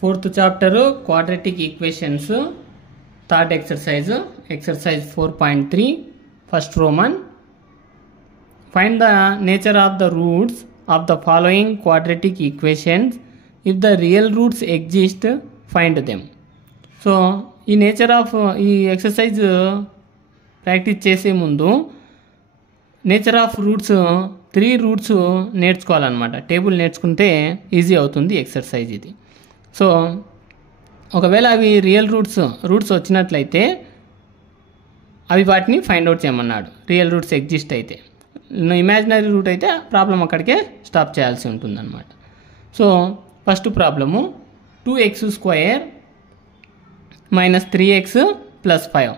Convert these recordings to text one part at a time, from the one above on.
Fourth chapter quadratic equations, third exercise 4.3, first Roman. Find the nature of the roots of the following quadratic equations. If the real roots exist, find them. So ఈ nature of ఈ exercise practice చేసే ముందు nature of roots 3 roots నేర్చుకోవాలన్నమాట. Table నేర్చుకుంటే easy అవుతుంది exercise ఇది. So ఒకవేళ అవి రియల్ రూట్స్ వచ్చినట్లయితే అవి వాటిని ఫైండ్ అవుట్ చేయమన్నాడు. రియల్ రూట్స్ ఎగ్జిస్ట్ అయితే, ఇమాజినరీ రూట్ అయితే ప్రాబ్లం అక్కడికే స్టాప్ చేయాల్సి ఉంటుందన్నమాట. So first problem 2x² minus 3x plus 5.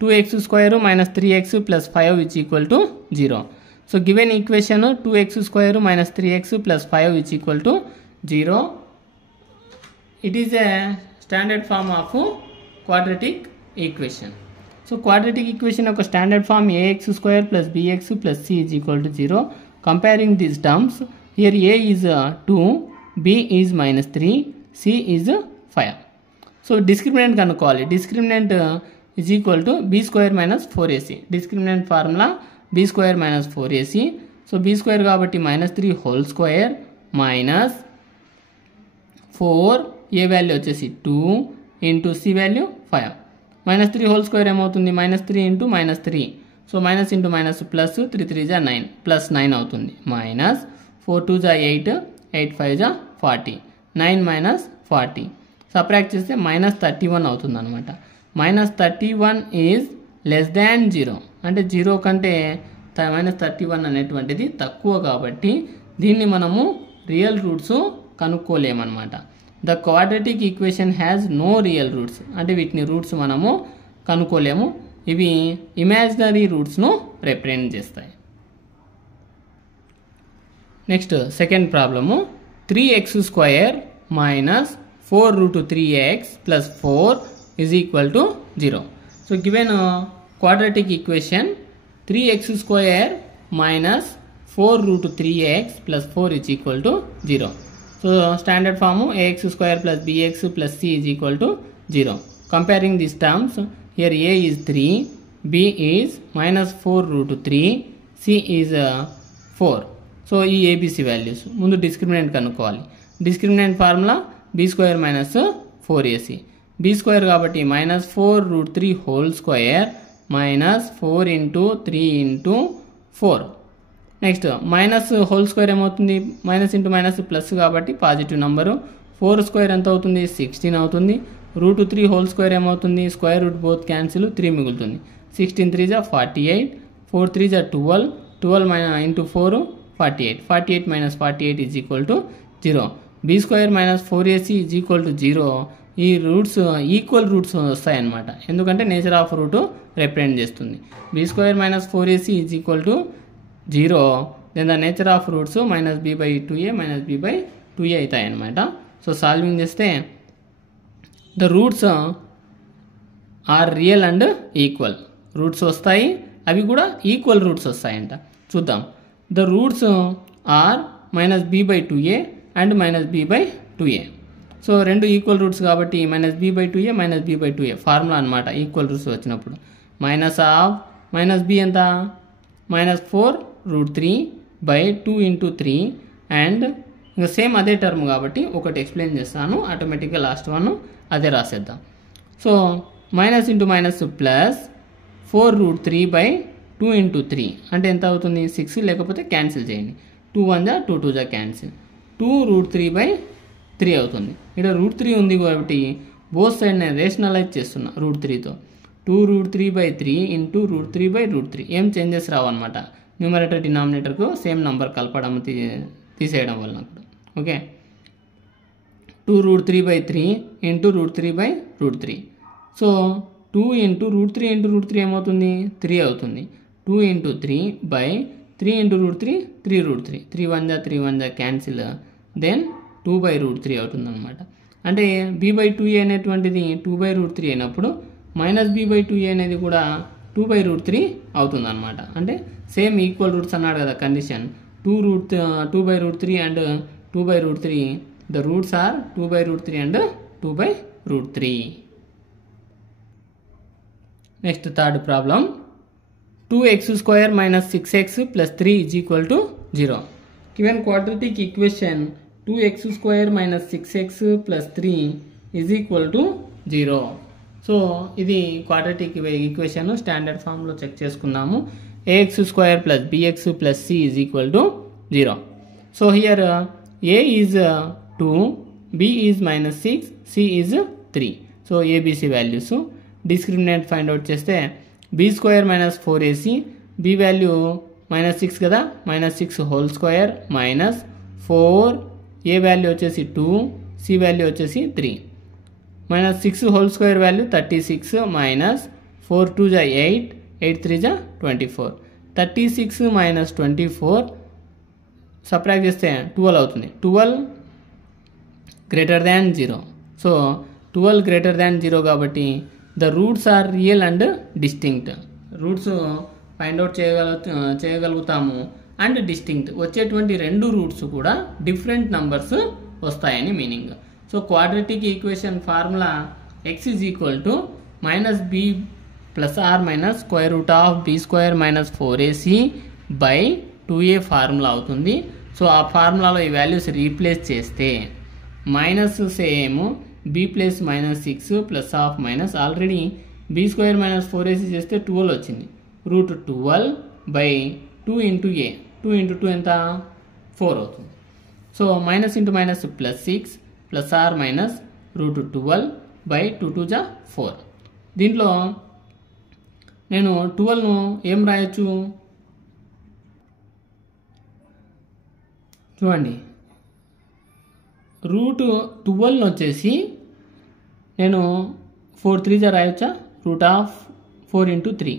2x² minus 3x plus 5 is equal to 0. So given equation 2x² minus 3x plus 5 is equal to 0. It is a standard form of quadratic equation. So quadratic equation of standard form ax² plus bx plus c is equal to 0. Comparing these terms, here a is 2, b is minus 3, c is 5. So discriminant కనుక్కోవాలి. discriminant is equal to b² minus 4ac. discriminant formula b² minus 4ac. So b² కాబట్టి minus 3 whole square minus 4, a value వచ్చేసి 2 into c value 5. minus 3 whole square ఏమవుతుంది? minus 3 into minus 3. So minus into minus plus 3 3 జా 9 plus 9 అవుతుంది. Minus 4 2 జా 8, 8 5 జా 40, 9 minus 40. Subtract చేస్తే minus 31 అవుతుంది అనమాట. మైనస్ 31 ఈజ్ లెస్ దాన్ 0, అంటే 0 కంటే మైనస్ 31 అనేటువంటిది తక్కువ కాబట్టి దీన్ని మనము రియల్ రూట్స్ కనుక్కోలేమన్నమాట. The quadratic equation has no real roots, అంటే వీటిని రూట్స్ మనము కనుక్కోలేము. ఇవి ఇమాజినరీ రూట్స్ను రిప్రజెంట్ చేస్తాయి. Next second problem 3x² minus 4 root 3x plus 4 is equal to 0. So given quadratic equation 3x² minus 4 root 3x plus 4 is equal to 0. So standard form ax² plus bx plus c is equal to 0. Comparing these terms, here a is 3, b is minus 4 root 3, c is 4. So ఈ abc values ముందు discriminant కనుక్కోవాలి. discriminant formula b² minus 4ac. b² కాబట్టి minus 4 root 3 whole square minus 4 into 3 into 4. Next minus hole square ఏమవుతుంది? Minus into minus plus కాబట్టి positive number. 4² ఎంత అవుతుంది? 16 అవుతుంది. Route 3 whole square ఏమవుతుంది? స్క్వేర్ రూట్ బోత్ క్యాన్సిల్, 3 మిగులుతుంది. 16 3 జా 48, 4 3 జా 12, 12 into 4 48, 48 minus 48 is equal to 0. b² minus 4ac is equal to 0. ఈ రూట్స్ ఈక్వల్ రూట్స్ వస్తాయన్నమాట, ఎందుకంటే నేచర్ ఆఫ్ రూట్ రిప్రజెంట్ చేస్తుంది. b² minus 4ac is equal to 0. Then the nature of roots minus b/2a minus b/2a అవుతాయి అన్నమాట. So solving చేస్తే the roots are real and equal roots వస్తాయి, అవి కూడా equal roots వస్తాయంట. చూద్దాం. The roots are minus b/2a and minus b/2a. So రెండు equal roots కాబట్టి minus b/2a minus b/2a formula అనమాట. ఈక్వల్ రూట్స్ వచ్చినప్పుడు మైనస్ ఆఫ్ మైనస్ b ఎంత? Minus 4 root 3 by 2 into 3 and ఇంకా సేమ్ అదే టర్మ్ కాబట్టి ఒకటి ఎక్స్ప్లెయిన్ చేస్తాను, ఆటోమేటిక్గా లాస్ట్ వన్ అదే రాసేద్దాం. So minus into minus plus 4 root 3 by 2 into 3 అంటే ఎంత అవుతుంది? 6, లేకపోతే క్యాన్సిల్ చేయండి. 2 1 జా 2 2 జా క్యాన్సిల్, 2 root 3 by 3 అవుతుంది. ఇక్కడ రూట్ 3 ఉంది కాబట్టి బోత్ సైడ్ నేను రేషనలైజ్ చేస్తున్నా రూట్ 3తో. 2 root 3 by 3 into root 3 by root 3. ఏం చేంజెస్ రావు అనమాట. న్యూమరేటర్ డినామినేటర్కు సేమ్ నంబర్ కలపడం తీసేయడం వలన కూడా. Okay, 2 root 3 by 3 into root 3 by root 3. So 2 into root 3 into root 3 ఏమవుతుంది? 3 అవుతుంది. 2 into 3 by 3 into root 3 3 root 3. 3 1 జా 3 1 జా క్యాన్సిల్, దెన్ 2 by రూట్ 3 అవుతుంది అనమాట. అంటే b/2a అనేటువంటిది 2 by రూట్ 3 అయినప్పుడు మైనస్ b/2a అనేది కూడా 2 by రూట్ 3 అవుతుంది అనమాట. అంటే సేమ్ ఈక్వల్ రూట్స్ అన్నాడు కదా condition. 2 by root 3 and 2 by root 3. The roots are 2 by root 3 and 2 by root 3. Next, third problem. 2x square minus 6x plus 3 is equal to 0. Given quadratic equation 2x square minus 6x plus 3 is equal to 0. So, ఇది quadratic equation standard form లో check చేసుకుందాము. ax square plus bx plus c is equal to 0. So, here a is 2, b is minus 6, c is 3. So, abc values. Discriminant find out చేస్తే b square minus 4ac, b value minus 6 కదా, minus 6 whole square minus 4, a value వచ్చేసి 2, c value వచ్చేసి 3. minus 6 whole square value 36 minus 4 2 ja 8, 8 3 ja 24. 36 minus 24 subtract చేస్తే 12 అవుతుంది. 12 greater than 0. So 12 greater than 0 కాబట్టి the roots are real and distinct. Roots find out చేయగలుగుతాము and distinct. వచ్చేటువంటి రెండు roots కూడా different numbers వస్తాయని meaning. So quadratic equation formula x is equal to minus b plus r minus square root of b square minus 4ac by 2a formula అవుతుంది. So ఆ ఫార్ములాలో ఈ values replace చేస్తే minus same b plus minus 6 plus of minus already b square minus 4ac చేస్తే 12 వచ్చింది. Root 12 by 2 into a, 2 into 2 ఎంత 4 అవుతుంది. So minus into minus plus 6 plus or minus root 12 by 2 2 జా 4. దీంట్లో నేను 12ను ఏం రాయొచ్చు చూడండి. రూట్ 12 వచ్చేసి నేను 4 3 జా రాయొచ్చా, రూట్ ఆఫ్ 4 ఇంటూ 3.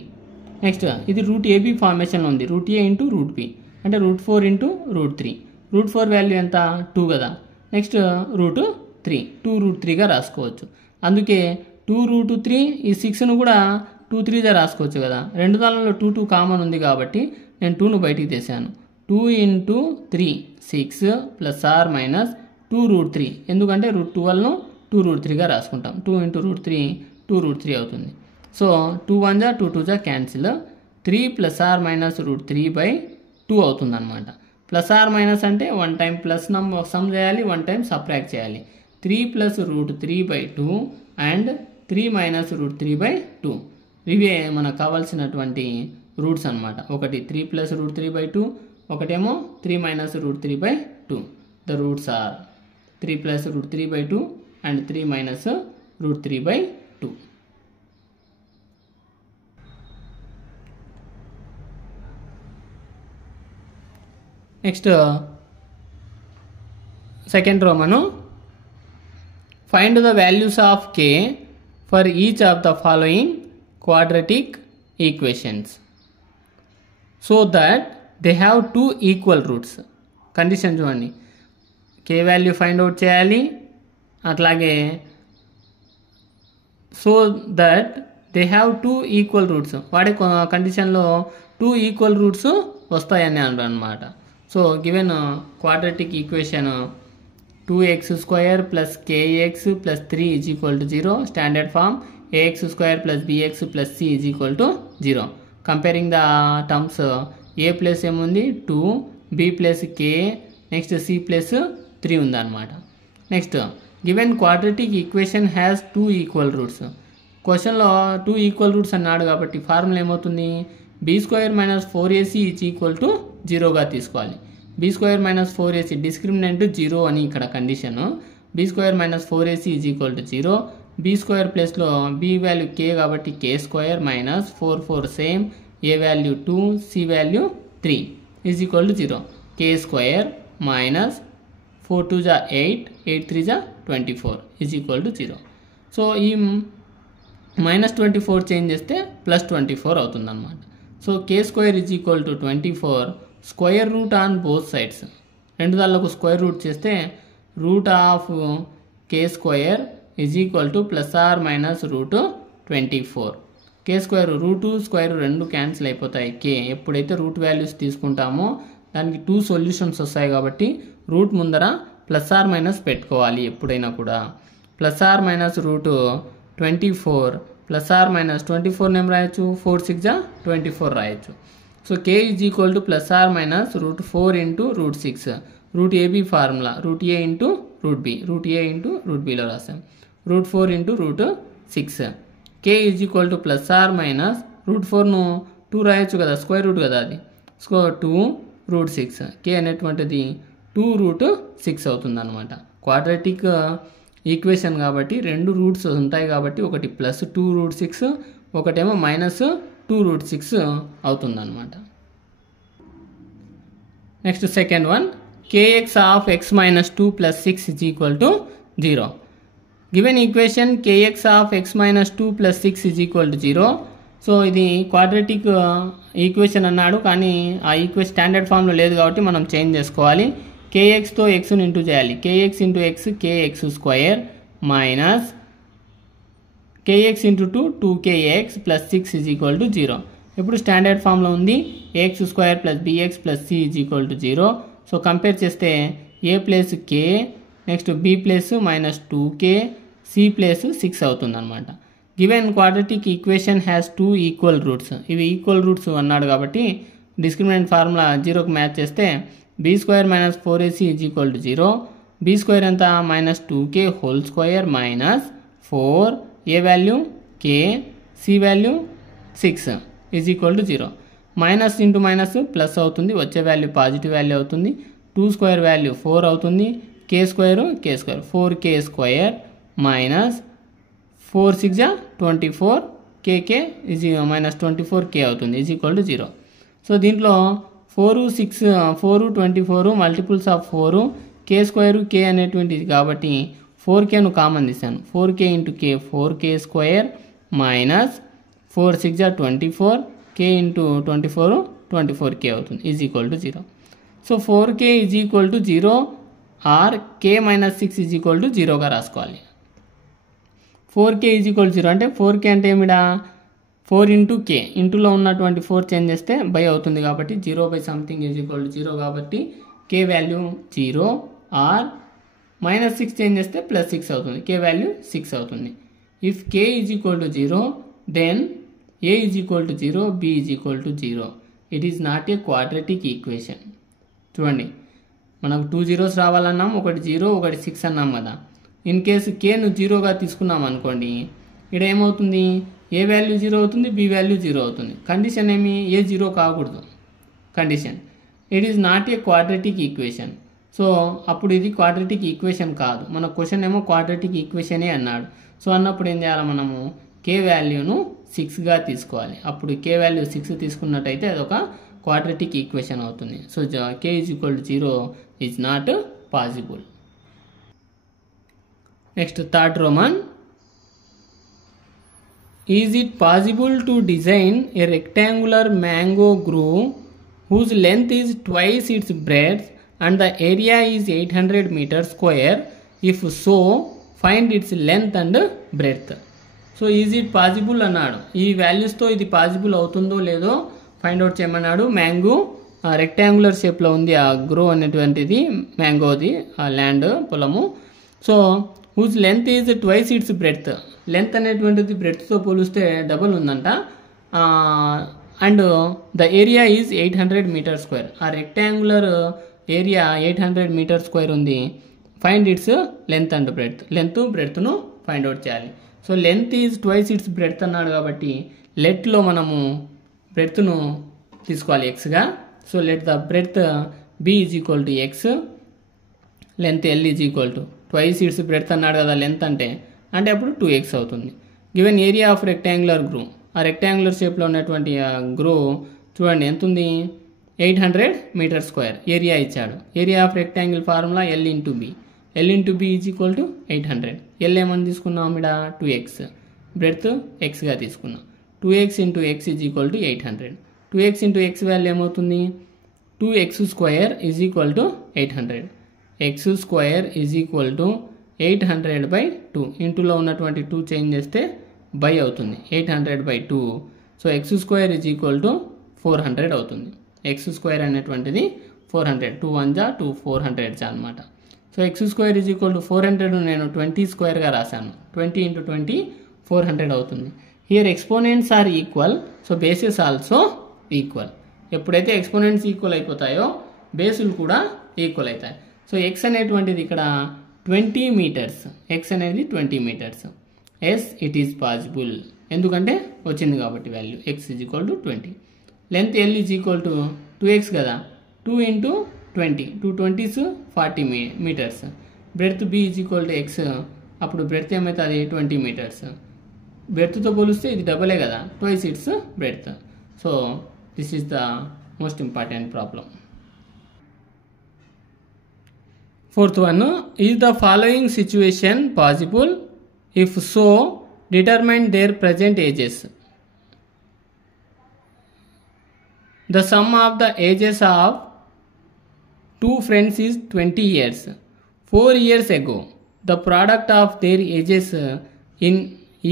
నెక్స్ట్ ఇది రూట్ ఏబీ ఫార్మేషన్లో ఉంది, root a into root b అంటే root 4 into root 3. Root 4 value ఎంత 2 కదా. నెక్స్ట్ రూట్ 3, 2 రూట్ 3గా రాసుకోవచ్చు. అందుకే 2 రూట్ 3, ఈ 6ను కూడా 2 3గా రాసుకోవచ్చు కదా. రెండు దానిలో 2 2 కామన్ ఉంది కాబట్టి నేను 2ను బయటికి తీసాను. 2 into 3 6 plus or minus 2 root 3, ఎందుకంటే రూట్ 12ను 2 రూట్ 3గా రాసుకుంటాం. 2 ఇంటూ రూట్ 3 2 రూట్ 3 అవుతుంది. సో 2 1 జా 2 2 జా cancel. 3 plus or minus root 3 by 2 అవుతుంది అనమాట. ప్లస్ ఆర్ మైనస్ అంటే 1 టైం ప్లస్ సమ్ చేయాలి, 1 టైం సబ్ట్రాక్ట్ చేయాలి. 3 plus root 3 by 2 and 3 minus root 3 by 2. ఇవే మనకు కావాల్సినటువంటి రూట్స్ అనమాట. ఒకటి 3 ప్లస్ రూట్ 3 బై 2, ఒకటేమో 3 minus root 3 by 2. The roots are 3 plus root 3 by 2 and 3 minus root 3 by 2. Next second row మనం find the values of k for each of the following quadratic equations so that they have two equal roots. Condition చూడండి, k value find out చేయాలి, అట్లాగే so that they have 2 equal roots. వాడే కండిషన్లో 2 equal roots వస్తాయని అన్నారు అనమాట. So given quadratic equation 2x square plus kx plus 3 is equal to 0. Standard form ax square plus bx plus c is equal to 0. Comparing the terms, a plus ఏముంది 2, b plus k, next c plus 3 ఉంది అనమాట. Next given quadratic equation has 2 equal roots. క్వశ్చన్లో 2 equal roots అన్నాడు కాబట్టి formula ఏమవుతుంది, b square minus 4ac is equal to 0గా తీసుకోవాలి. b square minus 4ac discriminant 0 అని ఇక్కడ condition. b square minus 4ac is equal to 0. b square ప్లేస్లో b value k కాబట్టి k square minus 4 4 same, a value 2, c value 3 is equal to 0. k square minus 4 2 జా 8, 8 3 జా 24 is equal to 0. So ఈ minus 24 change చేస్తే plus 24 అవుతుంది అనమాట. So k square is equal to 24. Square root on both sides, రెండు దాళ్ళకు square root చేస్తే root of k square is equal to plus or minus root 24. k square root square రెండు cancel అయిపోతాయి. k ఎప్పుడైతే root values తీసుకుంటామో దానికి 2 solutions వస్తాయి కాబట్టి రూట్ ముందర ప్లస్ ఆర్ మైనస్ పెట్టుకోవాలి ఎప్పుడైనా కూడా. Plus or minus root 24 plus or minus 24 ఏం రాయొచ్చు, 4 6 జా 24 రాయొచ్చు. సో k is equal to plus or minus root 4 into root 6. Root a b formula root a into root b, root a into root బిలో రాసాం. Root 4 into root 6. k is equal to plus or minus root 4ను 2 రాయొచ్చు కదా, square root కదా అది. So 2 route 6. k అనేటువంటిది 2 route 6 అవుతుంది అనమాట. క్వాడ్రాటిక్ ఈక్వేషన్ కాబట్టి 2 రూట్స్ ఉంటాయి కాబట్టి ఒకటి ప్లస్ 2 రూట్ 6, ఒకటేమో మైనస్ 2 రూట్ 6 అవుతుంది అనమాట. Next second one, kx of x minus 2 plus 6 is equal to 0. Given equation kx of x minus 2 plus 6 is equal to 0. So ఇది క్వాడ్రాటిక్ ఈక్వేషన్ అన్నాడు కానీ ఆ ఈక్వేషన్ స్టాండర్డ్ ఫామ్లో లేదు కాబట్టి మనం చేంజ్ చేసుకోవాలి. kxతో xను ఇంటూ చేయాలి. kx into x kx square minus kx into 2 2kx plus 6 is equal to 0. ఇప్పుడు స్టాండర్డ్ ఫామ్లో ఉంది ax square plus bx plus c is equal to 0. So compare చేస్తే a place k, next b place minus 2k, c place 6 అవుతుంది అనమాట. Given quadratic equation has 2 equal roots. ఇవి equal roots అన్నాడు కాబట్టి discriminant formula 0కి match చేస్తే b square minus 4ac is equal to 0. b square ఎంత, minus 2k whole square minus 4, a value k, c value 6 is equal to 0. Minus into minus plus అవుతుంది, వచ్చే value positive value అవుతుంది. 2 square value 4 అవుతుంది, k square 4k square minus 4 6 జా 24 kk is minus 24k అవుతుంది is equal to 0. So దీంట్లో 4 6 4 24 multiples of 4, k square k అనేటువంటిది కాబట్టి 4kను common తీసాను. 4k into k 4k square minus 4 6 జా 24, k ఇంటూ 24 24k అవుతుంది is equal to 0. So 4k is equal to 0 or k minus 6 is equal to 0గా రాసుకోవాలి. 4k is equal to 0 అంటే 4k అంటే ఏమిడా, 4 into k, ఇంటూలో ఉన్నటువంటి 4 change చేస్తే by అవుతుంది కాబట్టి 0 by something is equal to 0 కాబట్టి k value 0 or minus 6 change చేస్తే ప్లస్ 6 అవుతుంది, k వాల్యూ 6 అవుతుంది. If k is equal to 0 then a is equal to 0, b is equal to 0. It is not a quadratic equation. చూడండి మనకు 2 zeros రావాలన్నాం, ఒకటి 0 ఒకటి 6 అన్నాం కదా. ఇన్ కేసు kను 0గా తీసుకున్నాం అనుకోండి, ఇక్కడ ఏమవుతుంది, ఏ వాల్యూ 0 అవుతుంది, b వాల్యూ 0 అవుతుంది. కండిషన్ ఏమి, ఏ 0 కాకూడదు condition. It is not a quadratic equation. So అప్పుడు ఇది క్వాడ్రాటిక్ ఈక్వేషన్ కాదు. మన క్వశ్చన్ ఏమో క్వాడ్రాటిక్ ఈక్వేషనే అన్నాడు. సో అన్నప్పుడు ఏం చేయాలి, మనము k వాల్యూను 6గా తీసుకోవాలి. అప్పుడు k వాల్యూ 6 తీసుకున్నట్టయితే అదొక క్వాడ్రాటిక్ ఈక్వేషన్ అవుతుంది. So k is equal to 0 is not possible. Next third Roman, is it possible to design a rectangular mango groove whose length is twice its breadth and the area is 800 meters square? If so, find its length and breadth. So is it possible అన్నాడు. ఈ వాల్యూస్తో ఇది possible అవుతుందో లేదో find out చేయమన్నాడు. Mango rectangular షేప్లో ఉంది ఆ గ్రో అనేటువంటిది, మ్యాంగోది ఆ ల్యాండ్ పొలము. So whose length is twice its breadth, length అనేటువంటిది బ్రెడ్త్తో పోలిస్తే డబుల్ ఉందంట. And the area is 800 metre square. ఆ రెక్టాంగులర్ ఏరియా 800 మీటర్ స్క్వేర్ ఉంది. Find its length and breadth, length బ్రెడ్త్ను ఫైండ్ అవుట్ చేయాలి. So length is twice its breadth అన్నాడు కాబట్టి లెట్లో మనము బ్రెడ్త్ను తీసుకోవాలి ఎక్స్గా. So let the breadth b is equal to x, length l is equal to twice its breadth అన్నాడు కదా లెంత్ అంటే అప్పుడు 2x అవుతుంది. Given area of rectangular grove, ఆ రెక్టాంగులర్ షేప్లో ఉన్నటువంటి గ్రో చూడండి ఎంత ఉంది, 800 మీటర్ స్క్వేర్ ఏరియా ఇచ్చాడు. Area of rectangle formula l into b, l into b is equal to 800. L ఏమని తీసుకున్నాం ఇక్కడ 2x, బ్రెడ్త్ ఎక్స్గా తీసుకున్నాం. 2x into X is equal to 800. 2x into X value ఏమవుతుంది, 2x square is equal to 800. X square is equal to 800/2. ఇంటూలో ఉన్నటువంటి 2 change చేస్తే by అవుతుంది, 800/2. So x square is equal to 400 అవుతుంది. X square అనేటువంటిది 400, 2 1 జా 2 400 జా అనమాట. So x square is equal to 400 నేను 20 స్క్వేర్గా రాశాను. 20 × 20 400 అవుతుంది. Here exponents are equal, so bases also equal. ఎప్పుడైతే ఎక్స్పోనెంట్స్ ఈక్వల్ అయిపోతాయో బేసులు కూడా ఈక్వల్ అవుతాయి. సో ఎక్స్ అనేటువంటిది ఇక్కడ 20 మీటర్స్, ఎక్స్ అనేది 20 metres. Yes it is possible, ఎందుకంటే వచ్చింది కాబట్టి value x is equal to 20. Length l is equal to 2x కదా, 2 × 20, 2 20s 40 metres. Breadth b is equal to x, అప్పుడు బ్రెడ్త్ ఏమవుతుంది 20 మీటర్స్. బ్రెడ్త్తో పోలిస్తే ఇది డబలే కదా, twice its breadth. So this is the most important problem. Fourth one, is the following situation possible? If so, determine their present ages. The sum of the ages of two friends is 20 years. 4 years ago, the product of their ages in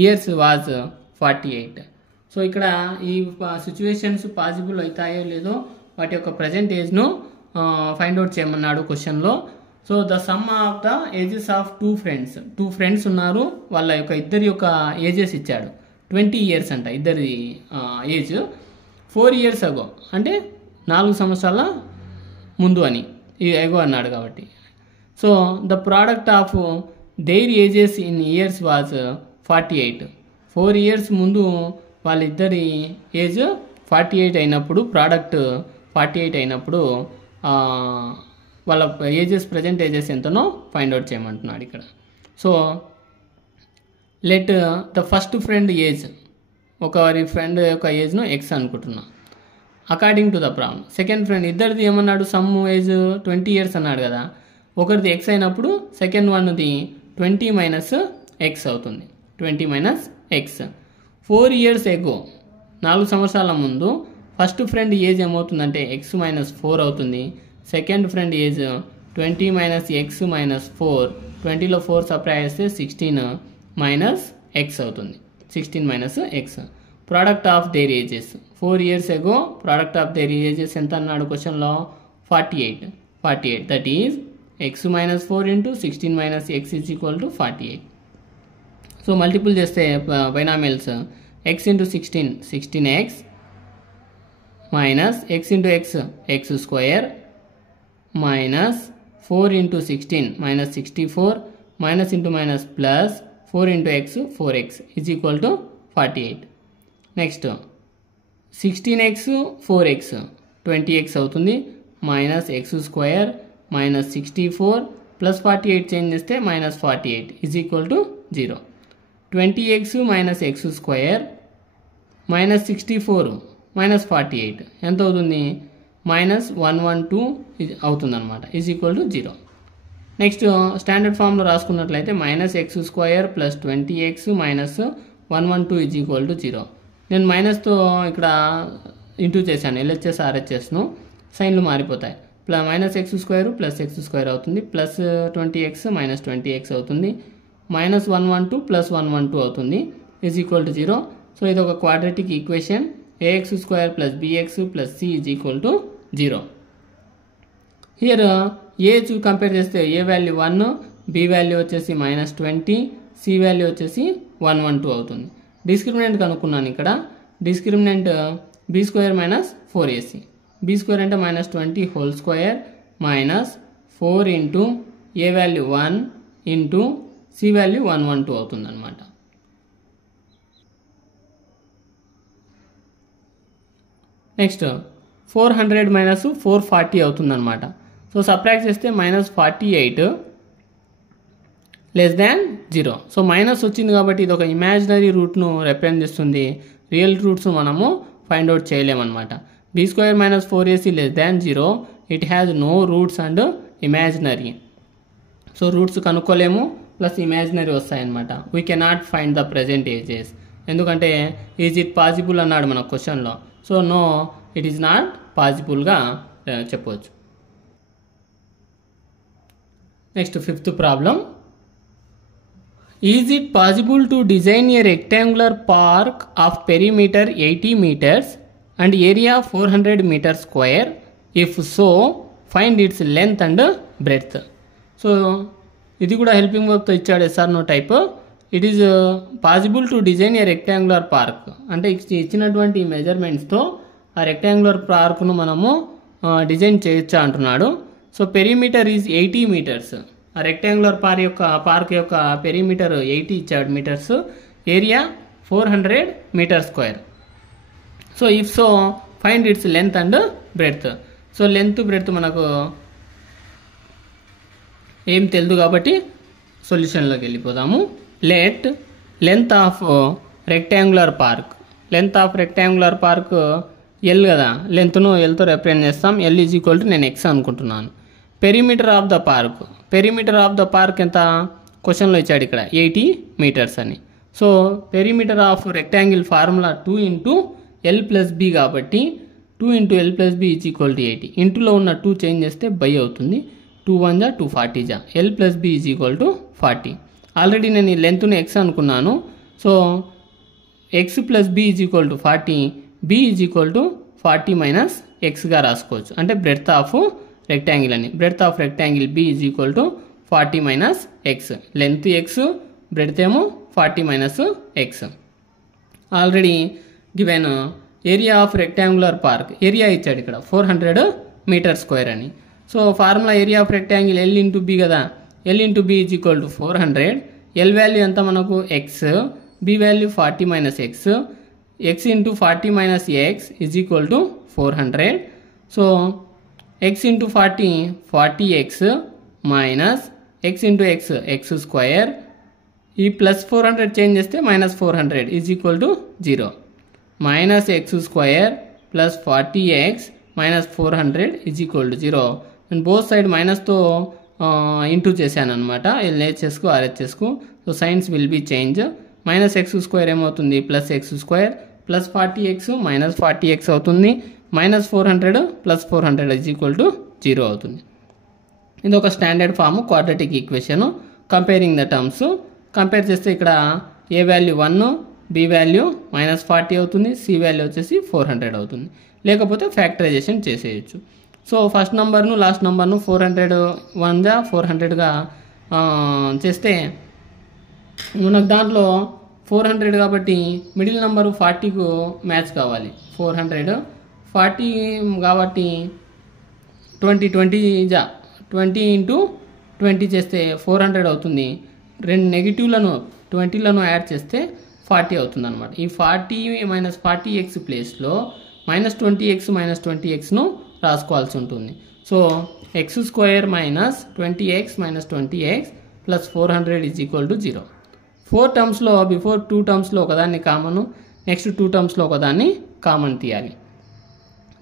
years was 48. So ఇక్కడ ఈ situations possible అవుతాయో లేదో వాటి యొక్క present ఏజ్ను find out చేయమన్నాడు క్వశ్చన్లో. So the sum of the ages of two friends ఉన్నారు, వాళ్ళ యొక్క ఇద్దరి యొక్క ఏజెస్ ఇచ్చాడు. 20 years అంట ఇద్దరి ఏజ్. 4 years అగో అంటే 4 సంవత్సరాల ముందు అని ఎగో అన్నాడు కాబట్టి. So the product of their ages in years was 48. 4 years ముందు వాళ్ళిద్దరి ఏజ్ 48 అయినప్పుడు, ప్రోడక్ట్ 48 అయినప్పుడు వాళ్ళ ఏజెస్ ప్రజెంట్ ఏజెస్ ఎంతనో ఫైండ్ అవుట్ చేయమంటున్నాడు ఇక్కడ. So let the first friend age, ఒకరి ఫ్రెండ్ యొక్క ఏజ్ను ఎక్స్ అనుకుంటున్నా according to the problem. Second friend ఇద్దరిది ఏమన్నాడు, సమ్ ఏజ్ 20 years అన్నాడు కదా, ఒకరిది ఎక్స్ అయినప్పుడు సెకండ్ వన్ది 20 - x అవుతుంది. 20 - x. 4 years ago 4 సంవత్సరాల ముందు ఫస్ట్ ఫ్రెండ్ ఏజ్ ఏమవుతుందంటే x - 4 అవుతుంది. Second friend age 20 - x - 4, 20లో 4 subtract చేస్తే 16 - x అవుతుంది. 16 - x. Product of their ages 4 years ago product of their ages ఎంత అన్నాడు క్వశ్చన్లో, 48. That is x - 4 × 16 - x is equal to 48. So multiple చేస్తే బైనామియల్స్ x × 16 16x minus x × x x square minus 4 × 16 -64 minus into minus plus 4 × x 4x is equal to 48. Next 16x 4x 20x అవుతుంది, minus x square minus 64 plus 48 change చేస్తే -48 is equal to 0. 20x - x square minus 64 minus 48 ఎంత అవుతుంది, -112 అవుతుంది అనమాట, is equal to 0. Next standard ఫామ్లో రాసుకున్నట్లయితే -x square plus 20x minus 112 is equal to 0. నేను మైనస్తో ఇక్కడ into చేశాను, LHS RHSను, సైన్లు మారిపోతాయి. -x square plus x square అవుతుంది, ప్లస్ 20x మైనస్ 20x అవుతుంది, -112 ప్లస్ 112 అవుతుంది, ఈజ్ ఈక్వల్ టు 0. సో ఇది ఒక quadratic equation. ax square plus bx plus c is equal to 0. Here A compare చేస్తే ఏ వాల్యూ 1, బి వాల్యూ వచ్చేసి -20, C value వచ్చేసి 112 అవుతుంది. Discriminant కనుక్కున్నాను ఇక్కడ. Discriminant b square minus 4ac. B square అంటే -20 whole square minus 4 into a value 1 into c value 112 అవుతుంది అనమాట. Next 400 minus 440 అవుతుంది అనమాట. సో సబ్ట్రాక్ట్ చేస్తే -48 లెస్ దాన్ 0. సో మైనస్ వచ్చింది కాబట్టి ఇది ఒక ఇమాజినరీ రూట్ను రిప్రజెంట్ చేస్తుంది, రియల్ రూట్స్ మనము ఫైండ్ అవుట్ చేయలేమన్నమాట. B square minus 4ac less than 0, it has no roots and imaginary. So roots కనుక్కోలేము, ప్లస్ ఇమాజినరీ వస్తాయన్నమాట. We cannot find the present ages, ఎందుకంటే ఈజ్ ఇట్ పాసిబుల్ అన్నాడు మన క్వశ్చన్లో. So no, it is not పాసిబుల్గా చెప్పవచ్చు. Next fifth problem. Is it possible to design a rectangular park of perimeter 80 meters and area 400 meters square? If so, find its length and breadth. So ఇది కూడా హెల్పింగ్ వర్బ్తో ఇచ్చాడు yes or no type. It is possible to design a rectangular park. అంటే ఇచ్చినటువంటి మెజర్మెంట్స్తో ఆ rectangular పార్క్ను మనము design చేయొచ్చా అంటున్నాడు. So perimeter is 80 metres. ఆ రెక్టాంగులర్ పార్క్ యొక్క పెరిమీటర్ 80 ఇచ్చాడు metres, area 400 metre square. So if so find its length and breadth. So length breadth మనకు ఏం తెలియదు కాబట్టి సొల్యూషన్లోకి వెళ్ళిపోదాము. Length of rectangular park. Length of rectangular park L కదా, లెంత్ను ఎల్తో రిప్రజెంట్ చేస్తాం. ఎల్ ఈజ్ ఈక్వల్ టు నేను ఎక్స్ అనుకుంటున్నాను. Perimeter of the park. Perimeter of the park ఎంత క్వశ్చన్లో ఇచ్చాడు ఇక్కడ 80 మీటర్స్ అని. So perimeter of rectangle formula 2 into L plus B కాబట్టి 2 into L plus B is equal to 80. ఇంటూలో ఉన్న 2 చేంజ్ చేస్తే బై అవుతుంది. 2 1 జా 2 40 జా. L plus B is equal to 40. Already నేను ఈ లెంత్ను ఎక్స్ అనుకున్నాను. So x plus B is equal to 40, b is equal to 40 minus ఎక్స్గా రాసుకోవచ్చు. అంటే బ్రెడ్త్ ఆఫ్ రెక్టాంగిల్ అని. Breadth of rectangle b is equal to 40 minus x. Length x, breadth ఏమో 40 minus x. Already given area of rectangular park. Area ఇచ్చాడు ఇక్కడ 400 metre square అని. So formula area of rectangle l into b కదా. L into b is equal to 400. L value ఎంత మనకు x, b value 40 minus x. X into 40 minus x is equal to 400. So x into 40 40x minus x into x x square. ఈ plus 400 change చేస్తే minus 400 is equal to 0. Minus x square plus 40x minus 400 is equal to 0. నేను both side మైనస్తో into చేశాను అనమాట. ఎల్హెచ్ఎస్కు ఆర్హెచ్ఎస్కు. So signs will be change. Minus x square ఏమవుతుంది plus x square plus 40x minus 40x అవుతుంది. Minus 400 plus 400 is equal to 0 అవుతుంది. ఇది ఒక standard form quadratic equation. Comparing the terms compare చేస్తే ఇక్కడ a value 1, b value minus 40 అవుతుంది, C value వచ్చేసి 400 అవుతుంది. లేకపోతే ఫ్యాక్టరైజేషన్ చేసేయచ్చు. సో ఫస్ట్ నెంబర్ను లాస్ట్ నెంబర్ను 401 400గా చేస్తే మనకు దాంట్లో 400 కాబట్టి మిడిల్ నెంబరు 40కు మ్యాచ్ కావాలి. 400 40 కాబట్టి 20 జా 20 ఇంటూ 20 చేస్తే 400 అవుతుంది. రెండు నెగిటివ్లను 20లను యాడ్ చేస్తే 40 అవుతుంది అనమాట. ఈ 40 మైనస్ 40x ప్లేస్లో మైనస్ 20xను రాసుకోవాల్సి ఉంటుంది. So x square minus 20x minus 20x plus 400 is equal to 0. 4 టర్మ్స్లో బిఫోర్ 2 టర్మ్స్లో ఒకదాన్ని కామన్, నెక్స్ట్ 2 టర్మ్స్లో ఒకదాన్ని కామన్ తీయాలి.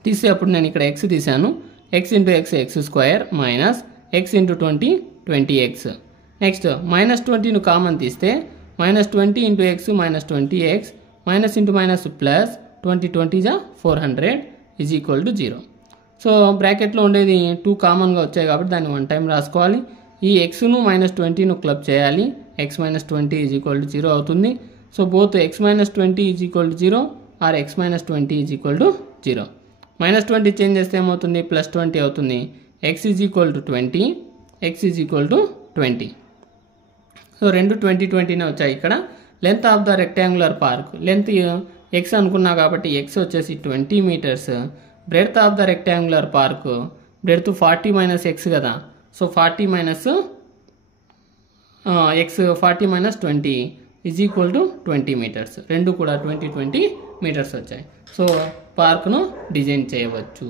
తీస్తే అప్పుడు నేను ఇక్కడ ఎక్స్ తీసాను. X into x x square minus x into 20x. Next minus 20ను కామన్ తీస్తే minus 20 into x minus 20x minus into minus plus 20 జా 400 ఈజ్ ఈక్వల్ టు 0. సో బ్రాకెట్లో ఉండేది 2 కామన్గా వచ్చాయి కాబట్టి దాన్ని 1 టైం రాసుకోవాలి. ఈ ఎక్స్ను మైనస్ 20ను క్లబ్ చేయాలి. X minus 20 is equal to 0 అవుతుంది. So both X minus 20 is equal to 0 or X minus 20 is equal to 0. Minus 20 change చేస్తే ఏమవుతుంది ప్లస్ 20 అవుతుంది. X is equal to 20, X is equal to 20. So రెండు 20 వచ్చాయి ఇక్కడ. Length of the rectangular park. Length X అనుకున్నా కాబట్టి X వచ్చేసి 20 metres. Breadth of the rectangular park. Breadth 40 minus x కదా. So 40 minus x 40 minus 20 is equal to 20 metres. రెండు కూడా 20 metres వచ్చాయి. సో పార్క్ను డిజైన్ చేయవచ్చు.